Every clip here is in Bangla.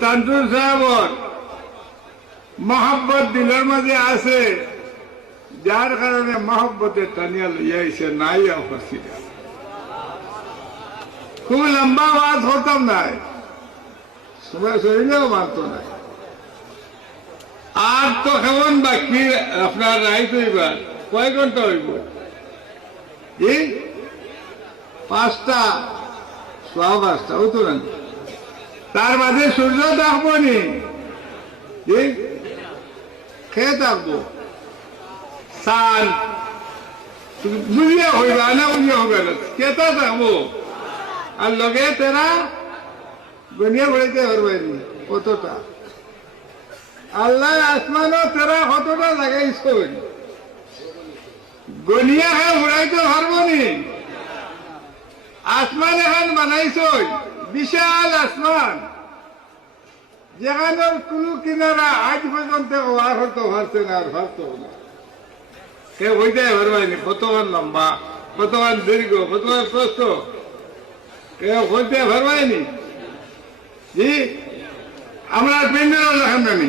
তানজুর সাহেবর মহব্বত দিলের মাঝে আছে, যার কারণে মহব্বতের টানিয়া লইয়া আইসে নাই উপস্থিত। খুব লম্বা বাদ হতাম নাই, সময় শরীরেও মানত নাই। আর তো কেমন বাকি আপনার রাইত হইবার কয় ঘন্টা হইব? 5টা, 5:15 হইতো না। তার মাঝে সূর্য থাকবো নি, খেয়ে থাকবো। সান বুঝিয়া হইবা না, বুঝিয়া হবে না, কেতা থাকবো। আর লগে তেরা গনিয়া বেড়াইতে পারবেনি কতটা। আল্লাহ আসমানও তেরা কতটা লাগাইছ, গনিয়া খান ঘুরাইতে পারবো নি। আসমান এখন বানাইছ বিশাল আসমান, যেখানে কোন কিনারা আজ পর্যন্ত ওয়ার হতে পারছে না, আর পারতো না। কেউ হইতে পারবানি কতক্ষণ লম্বা, কতক্ষণ দীর্ঘ, কতক্ষণ প্রস্থ, কেউ হইতে পারবানি। জি আমরা প্যান্ডেল দেখান জানি,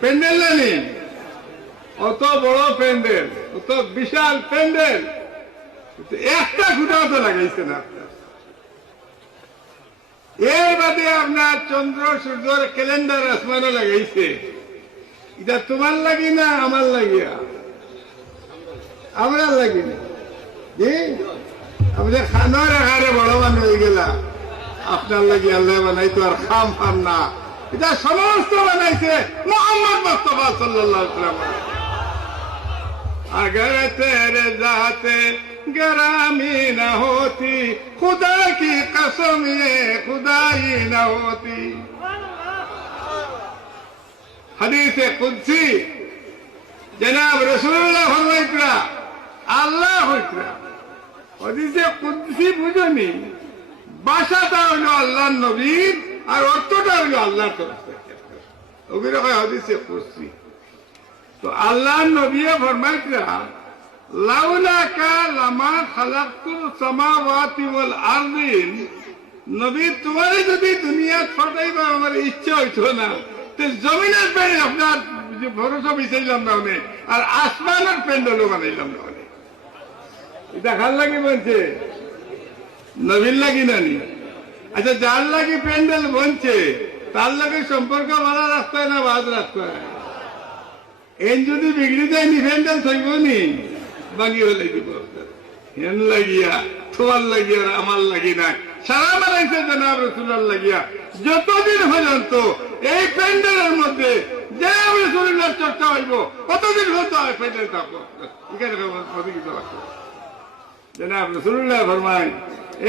প্যান্ডেল জানি, অত বড় প্যান্ডেল, অত বিশাল প্যান্ডেল, একটা খুঁটাও তো লাগাইছে না। এর বাদে আপনার চন্দ্র সূর্যর ক্যালেন্ডার আসমানও লাগাইছে। এটা তোমার লাগি না আমার লাগিয়া? আমরা লাগি না। জি আমাদের খানার আকারে বড় মানুষ হয়ে গেলা, আপনার লাগি আল্লাহ বানাইতো আর খাম ফাম না। এটা সমস্ত বানাইছে মুহাম্মদ মুস্তাফা সাল্লাল্লাহু আলাইহি ওয়াসাল্লাম। अगर तेरे जाते गरामी न होती, खुदा की कसम ये खुदाई न होती। हदीस कुदसी जनाब रसूलुल्लाह फरमाइतरा, আল্লাহ হইতরা। হদিসে কুদসি বুঝনি, ভাষাটা হইল আল্লাহর নবীর আর অর্থটা হইল আল্লাহর তরফ থেকে। ওগুলো হয় হদিসে কুদসি। তো আল্লাহ নবী ফরমাইতরা, লাউলাকা লামা খালাকতুল সামাওয়াতি ওয়াল আরদিন। নবী তোমারে যদি দুনিয়া ফাটাইবা আমার ইচ্ছা হইতো না, তো জমিনের পেয়ে আপনার যে ভরসা বিছাইলাম না অনেক, আর আসমানের প্যান্ডেলও বানাইলাম না অনেক। এটা খাল লাগি বলছে, নবীর লাগি নানি। আচ্ছা যার লাগি প্যান্ডেল বনছে তার লাগে সম্পর্ক ভালো রাখতে হয় না বাদ রাখতে হয়? এন যদি বিগড়ি যায় নি প্যান্ডেল থাকব নি, বাগি হয়ে লাগিব। হেন লাগিয়া তোমার লাগিয়া আমার লাগি না, সারা বানাইছে জনাব রাসূলুল্লাহ লাগিয়া। যতদিন পর্যন্ত এই প্যান্ডেলের মধ্যে জনাব রাসূলুল্লাহর চর্চা হইব, কতদিন হতো প্যান্ডেল থাকবো। জনাব রাসূলুল্লাহ ফরমায়,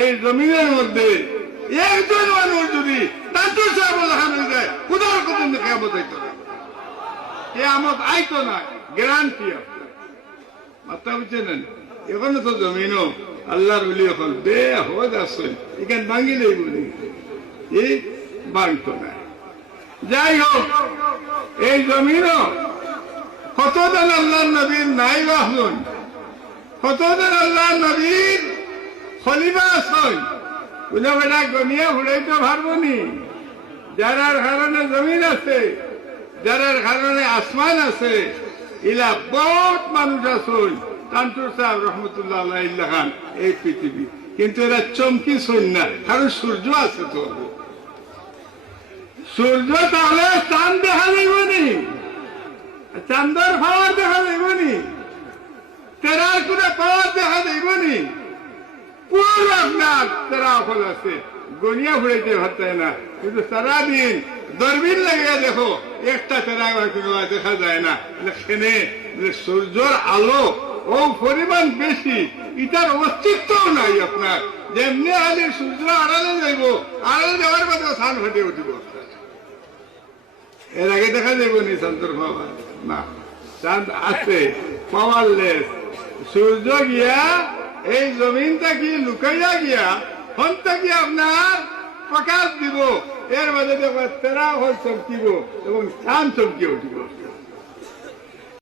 এই জমিনের মধ্যে একজন মানুষ যদি তানজুর সাহেব দেখানো যায়, খুদার কত কিয়ামত হইতো না, কিয়ামত আইতো না, গ্যারান্টি আপনার। মাথা বুঝছেন? এখানে তো জমিনও আল্লাহর বলি এখন বেহদ আসেন, এখানে ভাঙি নেই বলি, এই ভাঙতো না। যাই হোক, এই জমিনও কতদিন আল্লাহর নবীর নাই বাহন, কতদিন আল্লাহর নবীর খলিফা আসন, বুঝা বেটা গনিয়া ঘুরাইতে পারবো নি। যারার কারণে জমিন আছে, যারার কারণে আসমান আছে, ইলা বহুত মানুষ আসুন। তানজুর সাহেব রহমতুল্লাহ আলাইহি খান এই পৃথিবী, কিন্তু এরা চমকি শুন না, কারণ সূর্য আছে তো। সূর্য তাহলে চাঁদ দেখা যাইব নি, চাঁদের পাওয়ার দেখা যাইব নি, তেরার কোনো পাওয়ার দেখা যাইব নি। পুরো আপনার তেরা ফল আছে, গনিয়া ঘুরাইতে পারতায় না, কিন্তু সারাদিন দূরবীন লাগিয়ে দেখো একটা তেরা দেখা যায় না। এখানে সূর্যর আলো ও পরিমাণ বেশি, এটার অস্তিত্বও নাই আপনার। যেমনি আলে সূর্য আড়ালে যাইব, আড়ালে যাওয়ার মধ্যে স্থান ঘটে উঠিব। এর আগে দেখা যাইব নি চাঁদের পাওয়ার? না, চাঁদ আছে, পাওয়ারলেস। সূর্য গিয়া এই জমিনটা কি লুকাইয়া গিয়া হনটা কি আপনার প্রকাশ দিব, এর মাঝে তেরা হল চমকিব এবং স্থান চমকিয়ে উঠিব।